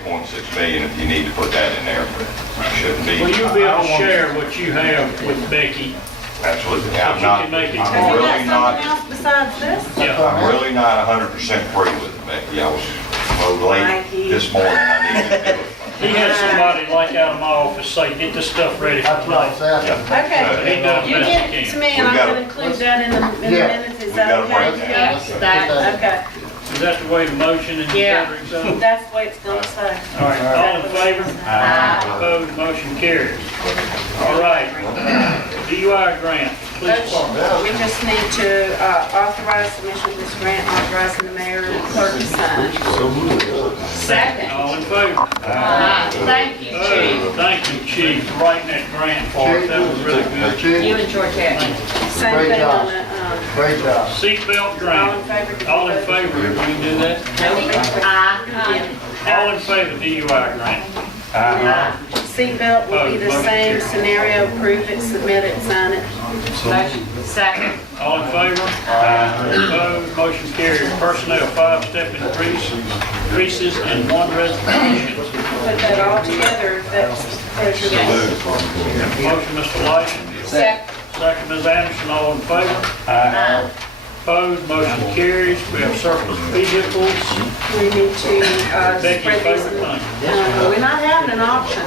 2.6 million if you need to put that in there, but it shouldn't be. Will you be able to share what you have with Becky? Absolutely. If you can make it I'm Have you really got not, something else besides this? Yeah. I'm really not 100% free with it, Becky. I was late this morning. I needed to do it. He had somebody like out of my office say, get this stuff ready for That's what I was tonight. asking. Yeah. He done You the best get he it to can. me and I'm gonna include that in the minutes, is We that gotta okay? break that. Yes, that, okay. Is that the way the motion and Yeah. gathering so? That's the way it's gonna say. All right, all in favor? Opposed, motion carries. All right, DUI grant, police department. We just need to authorize submission of this grant, authorizing the mayor and clerk to sign. Second. All in favor? Thank you, Chief. Thank you, Chief, for writing that grant for us. That was really good. Chief, You and Georgette. Same Great thing job. on the, great job. Seatbelt all in grant. favor? did you All in vote? favor, we can do that? All in favor, DUI grant. Seatbelt will be the same scenario, approve it, submit it, sign it. Motion. Second. All in favor? Opposed, motion carries. Personnel, 5-step increases and 1 resignation. Put that all together, if that's your Motion, Mr. Lyson. Second. Second, Ms. Anderson, all in favor? Opposed, motion carries. We have surplus vehicles. We need to Becky's spread these. favorite thing. We're not having an auction.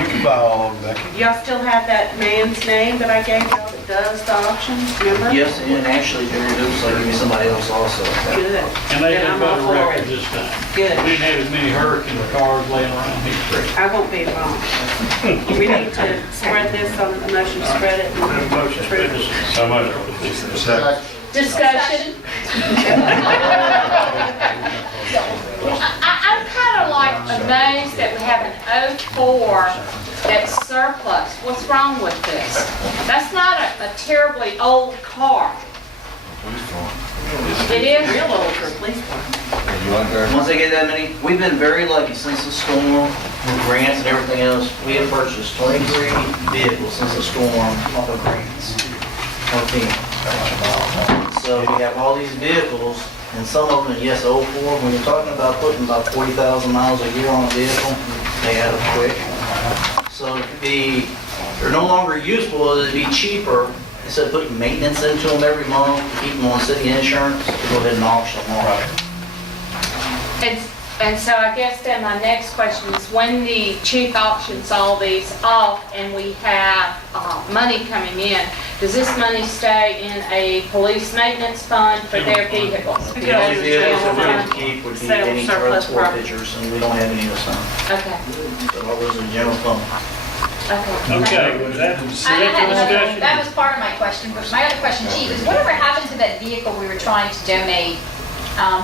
You can buy all of them, Becky. Y'all still have that man's name that I gave y'all that does the auctions, remember? Yes, and actually, Jerry Dukes, like, give me somebody else also. Good. And they Then did I'm better all for records it. this time. Good. We didn't have as many hurricane cars laying around here. I won't be wrong. We need to spread this on the motion, to spread it. We have a motion, to spread this. So much. Discussion. I'm kind of like amazed that we have an '04 that's surplus. What's wrong with this? That's not a terribly old car. It is? Real old for a police car. Once they get that many, we've been very lucky since the storm, with grants and everything else. We have purchased 23 vehicles since the storm off of grants. So we have all these vehicles, and some of them, yes, 04, when you're talking about putting about 40,000 miles a year on a vehicle, they add up quick. So they're no longer useful, it'd be cheaper, instead of putting maintenance into them every month, to keep them on city insurance, to go ahead and auction them off. And so I guess then my next question is, when the chief auctions all these off and we have money coming in, does this money stay in a police maintenance fund for their vehicles? The only vehicles that we have to keep would be Sale of any surplus transport property. pictures, and we don't have any of those. Okay, So all those in the general fund. okay. Okay, was that I had the another, discussion? that was part of my question, but my other question, Chief, is whatever happened to that vehicle we were trying to donate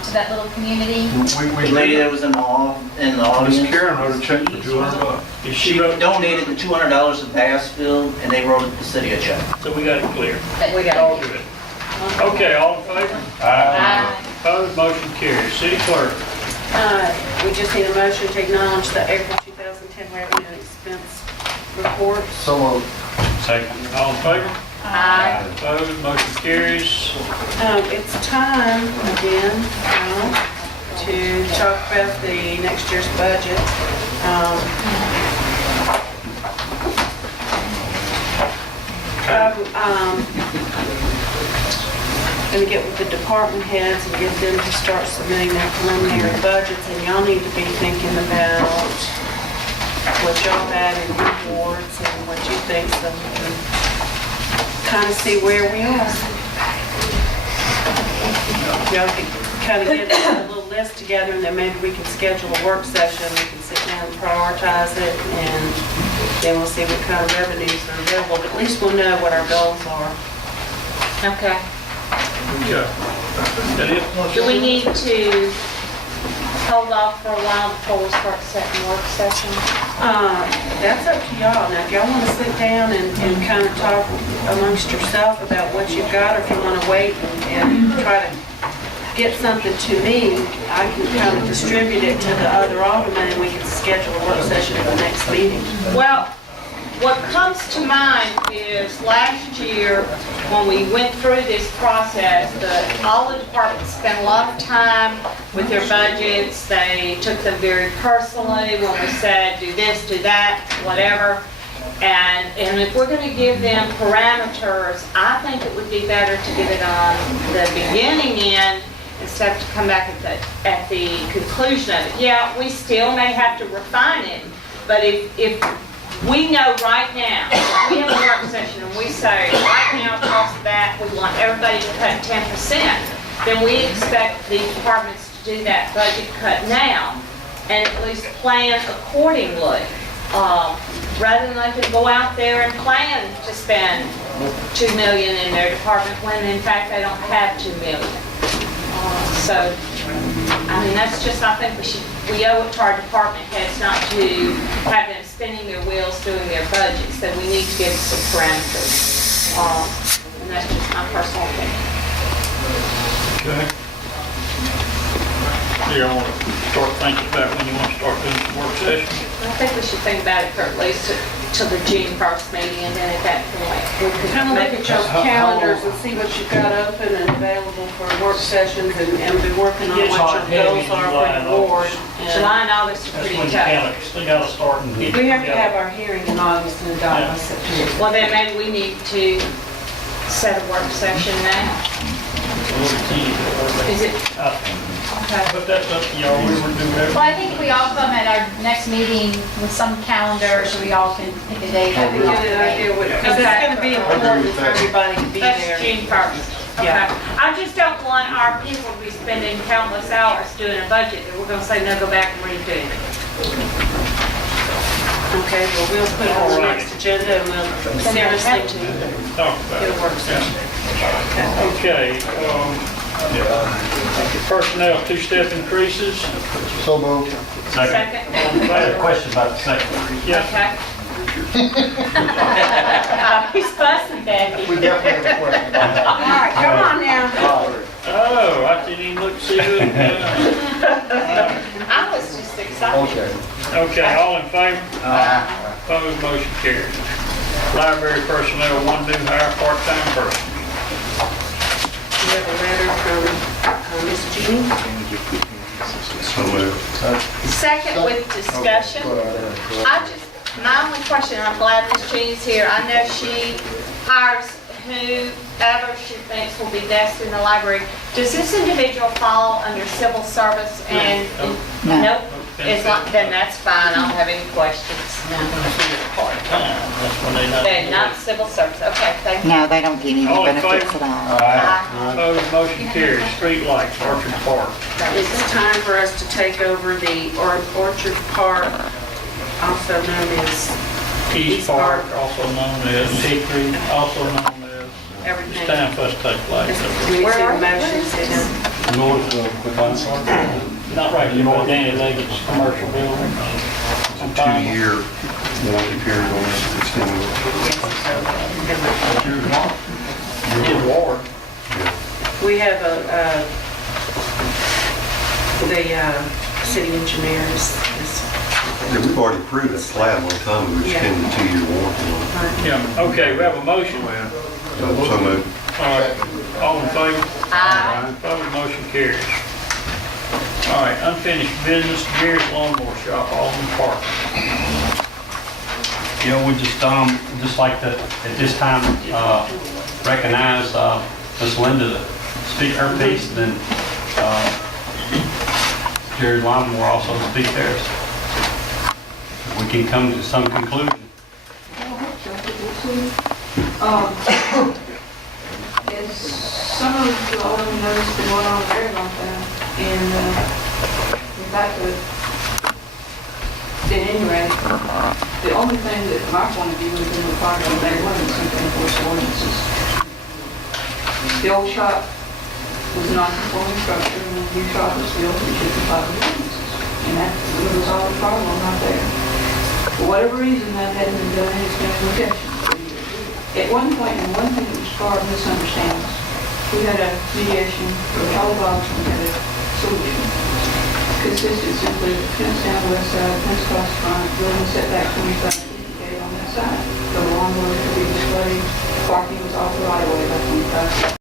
to that little community? The lady that was in the audience, Karen wrote a check for $200. If she she wrote, donated the $200 to Bassfield, and they wrote the city a check. so we got it clear. We got All good. Okay, all in favor? Aye. Opposed, motion carries. City clerk. We just need a motion to acknowledge the April 2010 revenue and expense report. So moved. Second. All in favor? Aye. Opposed, motion carries. It's time again to talk about the next year's budget. Going to get with the department heads and get them to start submitting their preliminary budgets, and y'all need to be thinking about what y'all have in your wards and what you think, so we can kind of see where we are. Y'all can kind of get a little list together, and then maybe we can schedule a work session. We can sit down and prioritize it, and then we'll see what kind of revenues are available. But at least we'll know what our goals are. Okay. Yeah. That it? Do we need to hold off for a while before we start setting work session? That's up to y'all. Now, if y'all want to sit down and kind of talk amongst yourself about what you've got, or if you want to wait and try to get something to me, I can kind of distribute it to the other aldermen, and we can schedule a work session at the next meeting. Well, what comes to mind is last year, when we went through this process, all the departments spent a lot of time with their budgets. They took them very personally when we said, do this, do that, whatever. And if we're going to give them parameters, I think it would be better to give it on the beginning end instead of to come back at the conclusion of it. Yeah, we still may have to refine it, but if we know right now, if we have a work session and we say, right now across the bat, we want everybody to cut 10%, then we expect the departments to do that budget cut now and at least plan accordingly. Rather than let them go out there and plan to spend $2 million in their department when in fact they don't have $2 million. So, I mean, that's just, I think we owe it to our department heads not to have them spinning their wheels doing their budgets, that we need to give some parameters. And that's just my personal opinion. Okay. Do you want to start thinking about when you want to start doing some work sessions? I think we should think about it for at least till the June 1st meeting, and then at that point, we could Kind of look make at your calendars and see what you've got open and available for work sessions and be working on It's what hard your heavy goals are July for and the board. August. And July and August are That's pretty when you tough. still got to start and get. We have to together. have our hearing in August and adopt by September. Well, then maybe we need to set a work session now. Is it? Okay. But that's up to y'all, we were doing Well, that. I think we all come at our next meeting with some calendar, so we all can pick a date. Have a good idea what, because it's going to be important for everybody to be That's there. June 1st. Okay. Yeah. I just don't want our people to be spending countless hours doing a budget that we're going to say, no, go back and redo it. Okay, well, we'll put it on the next agenda and we'll seriously to Talk about get it. a work session. Okay, personnel two-step increases. So moved. Second? I have a question about the second. Yes, Okay. He's fussing, Becky. We definitely have a question about that. All right, come on now. oh, I didn't even look to see who. I was just excited. Okay. Okay, all in favor? Opposed, motion carries. Library personnel, one new hire, part-time person. We have a letter from Ms. Jean. Second with discussion. My only question, and I'm glad Ms. Jean's here, I know she hires whoever she thinks will be best in the library. Does this individual fall under civil service and? Nope. It's not, then that's fine, I don't have any questions. Part-time, that's when they know. They're not civil service, okay, thank you. No, they don't get any All in benefits favor? at all. Aye. Opposed, motion carries. Street lights, Orchard Park. It's time for us to take over the Orchard Park, also known as East Park, also known as Hickory, also known as. It's everything. time for us to take lights. We need some motions and North of the Gonzales. Not right, you know, Danny Leggett's commercial building. Two-year warranty period on this extended. His ward. we have the city engineers. Yeah, we've already approved that slab one time, we extended the 2-year warranty on Yeah, okay, we have a motion. it. So moved. All right, all in favor? Aye. Opposed, motion carries. All right, unfinished business, Gary's Lawnmower Shop, Alden Park. You know, we just like to, at this time, recognize Miss Linda to speak her piece, and then Jerry Lawnmower also to speak theirs. We can come to some conclusion. As some of you all have noticed, been going on a very long time, and in fact, at any rate, the only thing that, from our point of view, has been required on day one is simply enforce ordinances. The old shop was a non-conforming structure, and the new shop was built and should comply with ordinances. And that was all the problem right there. For whatever reason, that hadn't been done, and it's been in objection. At one point, and one thing that was far misunderstandings, we had a mediation for all blocks, and we had a solution. Consisted simply of fence down the west side, fence across the front, building setback 25 feet on that side. somewhere to be displayed. Parking was off the right of way, that's 25.